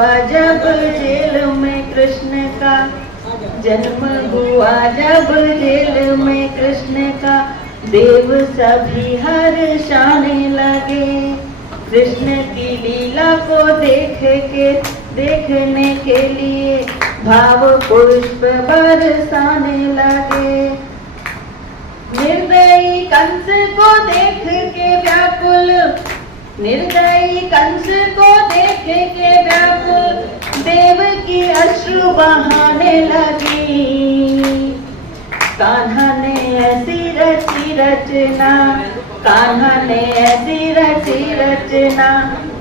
हुआ जब जेल में कृष्ण का, जन्म हुआ जब जेल में कृष्ण का, देव सभी हर्षाने लगे। कृष्ण की लीला को देखने के लिए भाव पुष्प बरसाने लगे। निर्दयी कंस को देख के व्याकुल, निर्दयी कंस को देख के व्याकुल, देव की अश्रु बहाने लगी। कान्हा ने ऐसी रची रचना, कान्हा ने ऐसी रची रचना,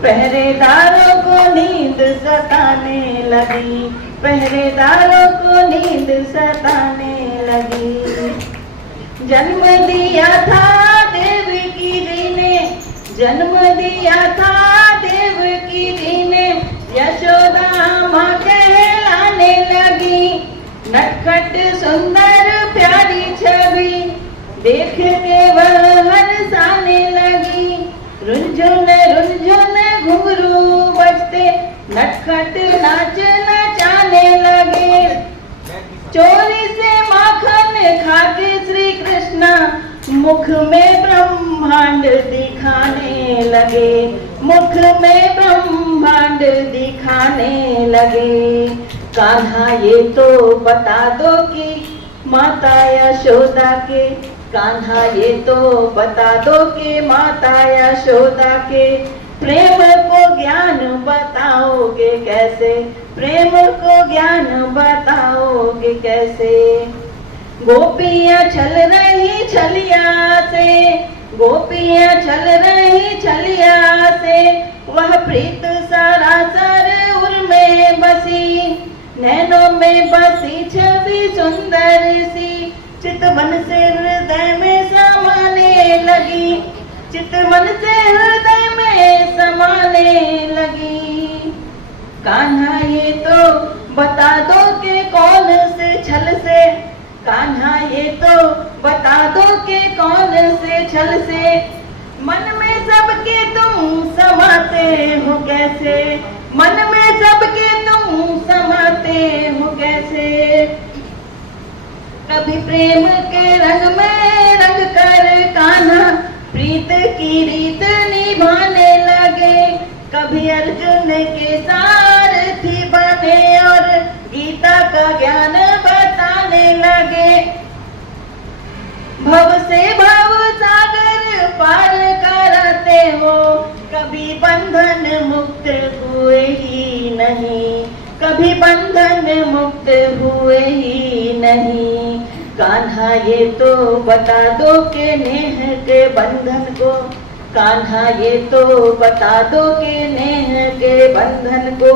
पहरेदारों को नींद सताने लगी, पहरेदारों को नींद सताने लगी। जन्म दिया था देवकी जी ने, जन्म दिया था देवकी जी ने, यशोदा माँ कहलाने लगी। नटखट सुंदर प्यारी छवि देख के वह हर्षाने लगी। रुंझुन रुंझुन घुंघरू बजते नटखट नाच नचाने लगे। चोरी से माखन खाके श्री कृष्ण मुख में ब्रह्मांड दिखाने लगे, मुख में ब्रह्मांड दिखाने लगे। कान्हा ये तो बता दो कि माता यशोदा के, कान्हा ये तो बता दो कि माता यशोदा के प्रेम को ज्ञान बताओगे कैसे, प्रेम को ज्ञान बताओगे कैसे। गोपियाँ चल रही छलिया से, गोपियाँ चल रही छलिया से, वह प्रीत सरासर उर में बसी। नैनों में बसी छवि सुंदर सी, चितवन से हृदय में समाने लगी, चितवन से हृदय में समाने लगी। कान्हा ये तो बता दो कि कौन से छल से, कान्हा ये तो बता दो कि कौन से छल से, मन में सबके तुम समाते हो कैसे, मन में सबके तुम समाते हो कैसे। कभी प्रेम के रंग में रंग कर कान्हा प्रीत की रीत निभाने लगे। कभी अर्जुन के सारथी बने और गीता का ज्ञान बताने लगे। भव से भव सागर पार कराते हो, कभी बंधन मुक्त हुए ही नहीं, कभी बंधन मुक्त हुए ही नहीं। कान्हा ये तो बता दो कि नेह के बंधन को, कान्हा ये तो बता दो कि नेह के बंधन को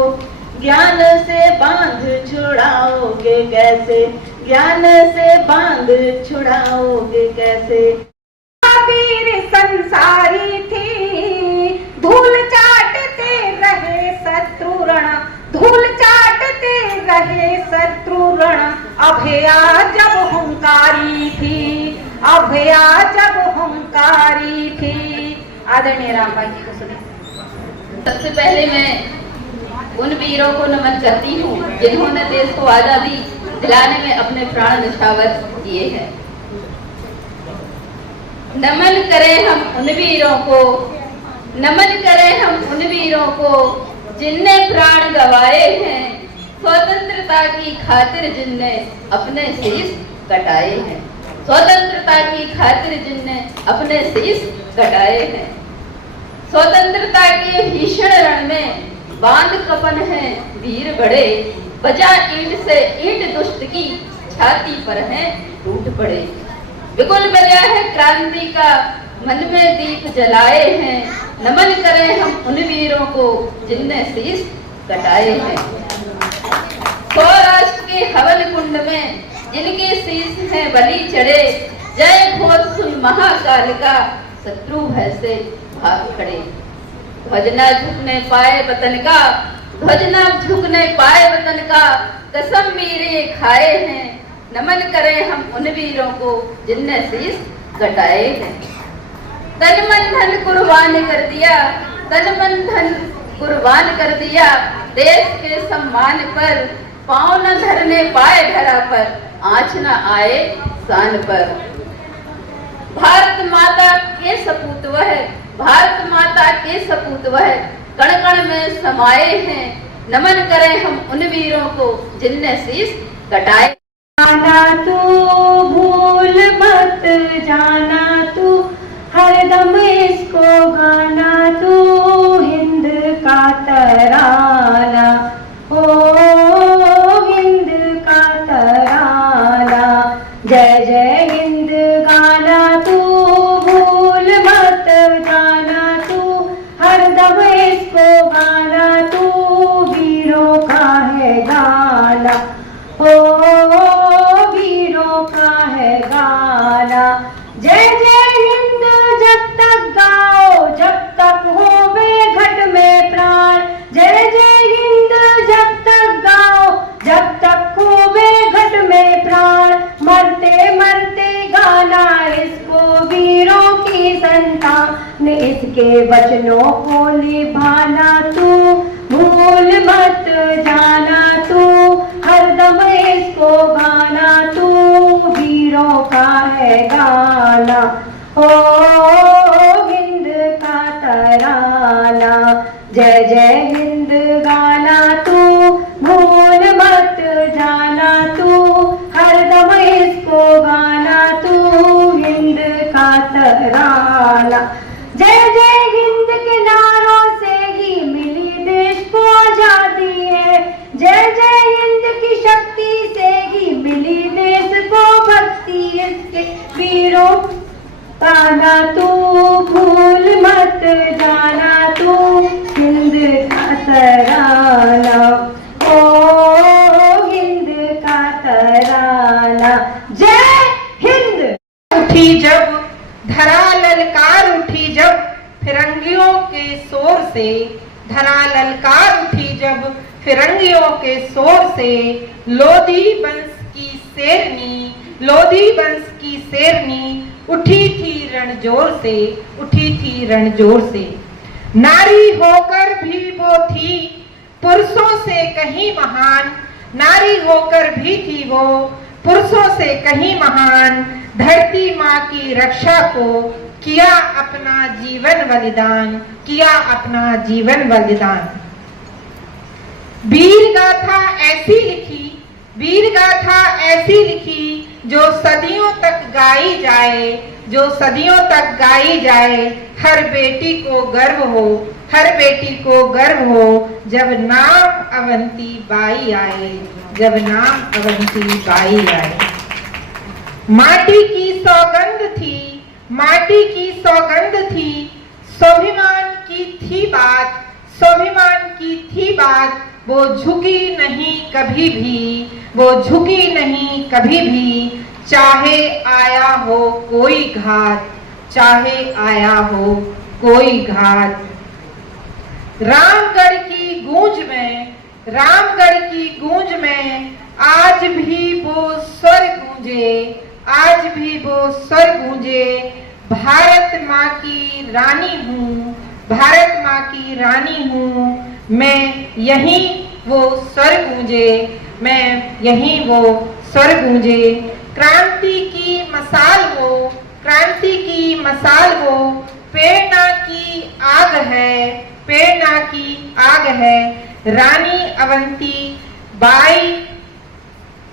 ज्ञान से बांध छुड़ाओगे कैसे, ज्ञान से बांध छुड़ाओगे कैसे। वीर संसारी थी, धूल चाटते रहे शत्रुरण, धूल चाटते रहे शत्रुरण। अभया जब हुंकारी थी, अभया जब हुंकारी थी। आदरणीय राम भाई जी को सुने। सबसे पहले मैं उन वीरों को नमन करती हूँ जिन्होंने देश को आजादी दिलाने में अपने प्राण न्यौछावर किए हैं। नमन करें हम उन वीरों को, नमन करें हम उन वीरों को जिनने प्राण गंवाए हैं, स्वतंत्रता की खातिर जिनने अपने शीश कटाए हैं, स्वतंत्रता की खातिर जिनने अपने शीश कटाए हैं। स्वतंत्रता के भीषण रण में बांध कपन है वीर बड़े, बजा ईंट से ईंट दुष्ट की छाती पर है टूट पड़े। बिगुल बजा है क्रांति का, मन में दीप जलाए हैं। नमन करें हम उन वीरों को जिनने शीश कटाए हैं। सौराष्ट्र के हवन कुंड में जिनके शीश हैं बलि चढ़े, जय घोष सुन महाकाल का, शत्रु भय से भाग खड़े। ध्वज न झुकने पाए वतन का, ध्वज न झुकने पाए वतन का, कसम वीरे खाए हैं। नमन करें हम उन वीरों को जिनने शीश कटाए हैं। तन मन धन कुर्बान कर दिया, तन मन धन कुर्बान कर दिया, देश के सम्मान पर पाँव न धरने पाए धरा पर, आँच न आए शान पर। भारत माता के सपूत वह, भारत माता के सपूत वह, कण कण में समाये हैं। नमन करें हम उन वीरों को जिनने शीश कटाए। जाना तू भूल मत जाना तू, हरदम इसको गाना तू, हिंद का तराना, ओ हिंद का तराना। जय जय हिंद गाना तू, भूल मत जाना तू, हरदम इसको गाना तू, वीरों का है गाना, ओ वीरों का है गाना। जय जय हिंद जब तक गाओ, जब तक हो घट में प्राण। जय जय हिंद जब तक गाओ, जब तक हो घट में प्राण। मरते मरते गाना इसको वीरों की संतान, इसके वचनों को निभाना तू, भूल मत जाना तू, हरदम इसको गाना तू, वीरों का है गाना, ओ हिंद का तराना। जय जय हिंद गाना तू, भूल मत जाना तू, हरदम इसको गाना तू, हिंद का तराना। जय जय हिंद के नारों से ही मिली देश को आजादी है, जय जय हिंद की शक्ति से ही मिली देश को भक्ति। इसके वीरों गाना तू, भूल मत जाना तू, हिंद का तराना, ओ हिंद का तराना। जय हिंद। उठी जब धरा ललकार उठी जब, फिरंगियों के शोर से, धरा ललकार उठी जब फिरंगियों के शोर से, लोधी वंश की शेरनी, लोधी वंश की शेरनी, उठी थी रणजोर से, उठी थी रणजोर से। नारी होकर भी वो थी पुरुषों से कहीं महान, नारी होकर भी थी वो पुरुषों से कहीं महान। धरती माँ की रक्षा को किया अपना जीवन बलिदान, किया अपना जीवन बलिदान। वीर गाथा ऐसी लिखी, वीर गाथा ऐसी लिखी, जो सदियों तक गाई जाए, जो सदियों तक गाई जाए। हर बेटी को गर्व हो, हर बेटी को गर्व हो, जब नाम अवंती बाई आए, जब नाम अवंती बाई आए। माटी की सौगंध थी, माटी की सौगंध थी, स्वाभिमान की थी बात, स्वाभिमान की थी बात। वो झुकी नहीं कभी भी, वो झुकी नहीं कभी भी, चाहे आया हो कोई घात, चाहे आया हो कोई घात। रामगढ़ की गूंज में, रामगढ़ की गूंज में, आज भी वो स्वर गूंजे, आज भी वो स्वर गूंजे। भारत माँ की रानी हूँ, भारत माँ की रानी हूँ, मैं यहीं वो स्वर गूंजे, मैं यहीं वो स्वर गूंजे। क्रांति की मसाल हो, क्रांति की मसाल हो, प्रेरणा की आग है, प्रेरणा की आग है। रानी अवंती बाई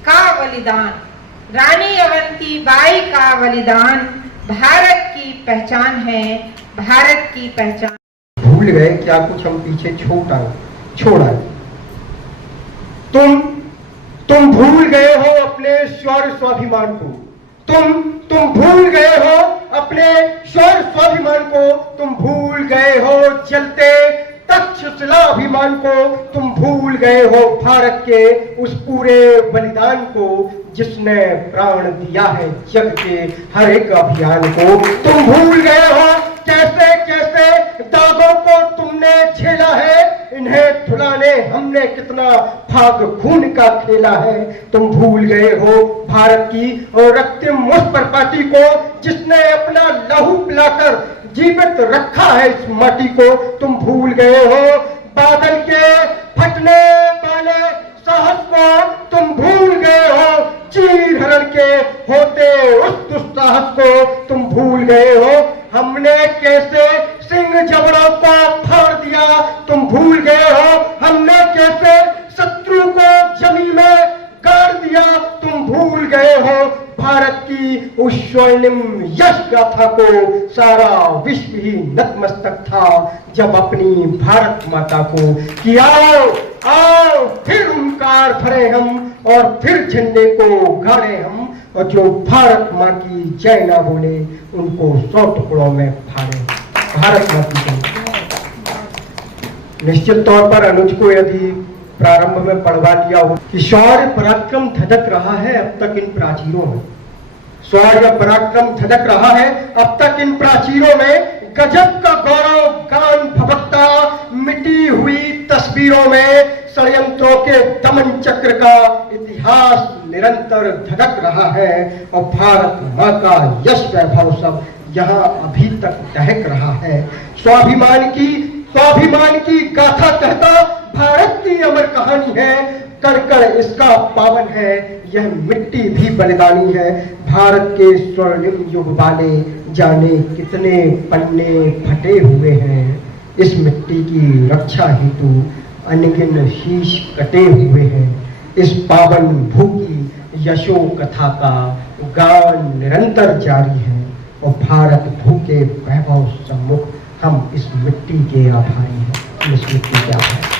का बलिदान, रानी अवंती बाई का बलिदान भारत की पहचान है, भारत की पहचान। भूल गए क्या कुछ हम पीछे छोड़ आए। तुम भूल गए हो अपने शौर्य स्वाभिमान को, तुम भूल गए हो अपने शौर्य स्वाभिमान को, तुम भूल गए हो चलते तक्षशिला अभिमान को, तुम भूल गए हो भारत के उस पूरे बलिदान को, जिसने प्राण दिया है जग के हर एक अभियान को। तुम भूल गए हो कैसे कैसे दागों को तुमने झेला है, इन्हें धुलाने हमने कितना भाग खून का खेला है। तुम भूल गए हो भारत की और रक्तम मुझ पर पार्टी को, जिसने अपना लहू पिलाकर जीवित रखा है इस माटी को। तुम भूल गए हो बादल के फटने कैसे सिंह जबड़ों को फाड़ दिया, तुम भूल गए हो हमने कैसे शत्रु को जमीन में गाड़ दिया, तुम भूल गए हो भारत की उस स्वर्णिम यश गाथा को सारा विश्व ही नतमस्तक था जब अपनी भारत माता को कि आओ आओ फिर ओंकार भरे हम और फिर झंडे को गाड़े हम, और जो भारत माँ की जय ना बोले उनको 100 टुकड़ों में फाड़े। भारत माँ की जय। निश्चित तौर पर अनुज को यदि प्रारंभ में पढ़वा लिया हो कि शौर्य पराक्रम धधक रहा है अब तक इन प्राचीरों में, शौर्य पराक्रम धधक रहा है अब तक इन प्राचीरों में, गजब का गौरव गान भभकता मिटी हुई तस्वीरों में, षड्यंत्रों के दमन चक्र का इतिहास निरंतर धधक रहा है और भारत माँ का यश वैभव सब यहाँ अभी तक दहक रहा है। स्वाभिमान की गाथा कहता भारत की अमर कहानी है, कर कर इसका पावन है यह मिट्टी भी बलिदानी है। भारत के स्वर्णिम युग वाले जाने कितने पन्ने फटे हुए हैं, इस मिट्टी की रक्षा हेतु अनगिन शीश कटे हुए हैं। इस पावन भू की यशो कथा का गान निरंतर जारी है और भारत भू के वैभव सम्मुख हम इस मिट्टी के आभारी हैं, इस मिट्टी के आभारी।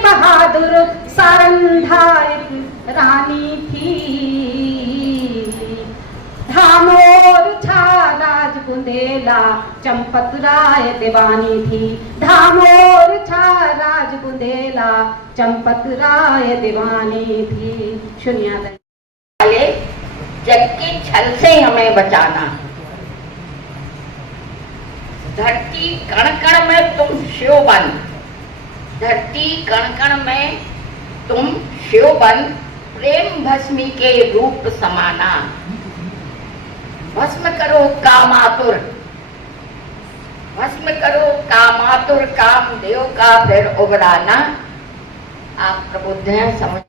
बहादुर सारंधारिक रानी थी, धामोर छा राज बुंदेला चंपत राय दीवानी थी, धामोर छा राज बुंदेला चंपत राय दीवानी थी। सुनिया वाले जग के छल से हमें बचाना, धरती कण कण में तुम शिव बन, धरती कण कण में तुम शिव बन, प्रेम भस्मी के रूप समाना, भस्म करो कामातुर, भस्म करो कामातुर, कामदेव का फिर उबराना। आप प्रबुद्ध हैं, समझ